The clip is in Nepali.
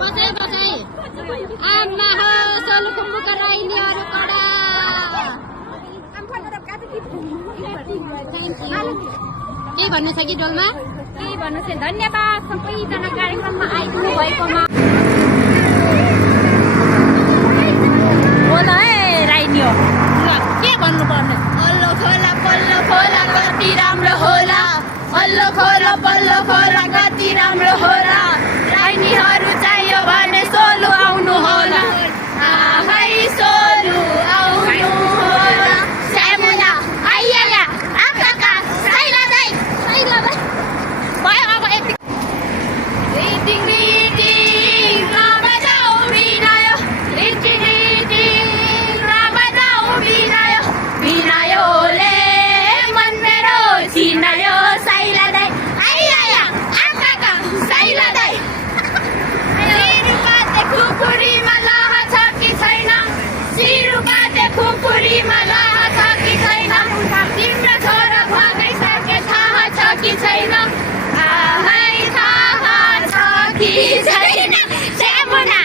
बसाइ बसाइ आमा हो सोलुखुम्बुका राइनीहरू कडा के भन्नु छ कि डोलमा के भन्नु छ धन्यवाद सबैजना कार्यक्रममा आइदिनु भएकोमा बोल है राइनियो के भन्नु पर्ने अल्लो खोला पल्लो खोला कति राम्रो होला अल्लो खोला पल्लो खोला कति राम्रो होला राइनीहरू चाहियो भने सोलु आउनु होला है सोलु आउनु होला स्यामुना आइया आकाका साइला दाइ भयो अब यति रिटिङ रिटिङ राबजाऊ बिनायो रिटिङ रिटिङ राबजाऊ बिनायो बिनायोले मन मेरो चिनायो साइला दाइ आइया आकाका साइला दाइ सिरुकाते खुकुरीमा लाह छ कि छैन सिरुकाते खुकुरीमा लाह छ कि छैन तिम्रो छोरा भागिसके थाहा छ कि छैन आमै थाहा छ कि छैन स्यामुना